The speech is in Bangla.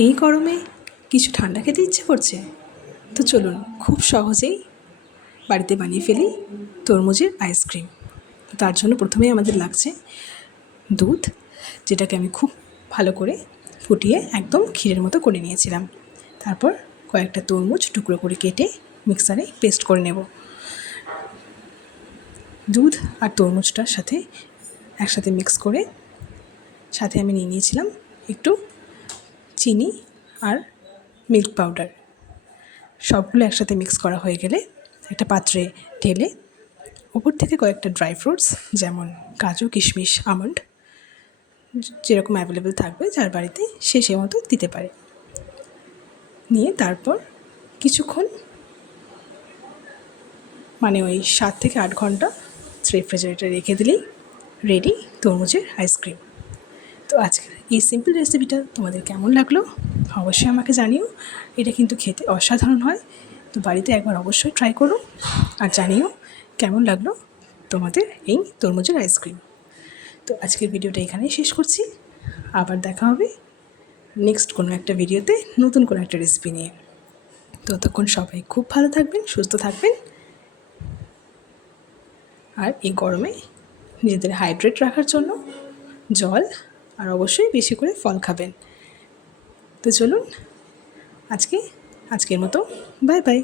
এই গরমে কিছু ঠান্ডা খেতে ইচ্ছে করছে, তো চলুন খুব সহজেই বাড়িতে বানিয়ে ফেলি তরমুজের আইসক্রিম। তার জন্য প্রথমেই আমাদের লাগছে দুধ, যেটাকে আমি খুব ভালো করে ফুটিয়ে একদম ক্ষীরের মতো করে নিয়েছিলাম। তারপর কয়েকটা তরমুজ টুকরো করে কেটে মিক্সারে পেস্ট করে নেব। দুধ আর তরমুজটার সাথে একসাথে মিক্স করে সাথে আমি নিয়ে নিয়েছিলাম একটু চিনি আর মিল্ক পাউডার। সবগুলো একসাথে মিক্স করা হয়ে গেলে একটা পাত্রে ঢেলে ওপর থেকে কয়েকটা ড্রাই ফ্রুটস যেমন কাজু, কিশমিশ, আমন্ড যেরকম অ্যাভেলেবেল থাকবে যার বাড়িতে সে মতো দিতে পারে। নিয়ে তারপর কিছুক্ষণ মানে ওই 7 থেকে 8 ঘন্টা রেফ্রিজারেটরে রেখে দিলেই রেডি তরমুজের আইসক্রিম। তো আজকের এই সিম্পল রেসিপিটা তোমাদের কেমন লাগলো অবশ্যই আমাকে জানিও। এটা কিন্তু খেতে অসাধারণ হয়, তো বাড়িতে একবার অবশ্যই ট্রাই করো আর জানিও কেমন লাগলো তোমাদের এই তরমুজের আইসক্রিম। তো আজকের ভিডিওটা এখানেই শেষ করছি, আবার দেখা হবে নেক্সট কোনো একটা ভিডিওতে নতুন কোনো একটা রেসিপি নিয়ে। ততক্ষণ সবাই খুব ভালো থাকবেন, সুস্থ থাকবেন, আর এই গরমে নিজেদের হাইড্রেট রাখার জন্য জল আর অবশ্যই বেশি করে ফল খাবেন। তো চলুন আজকের মতো বাই বাই।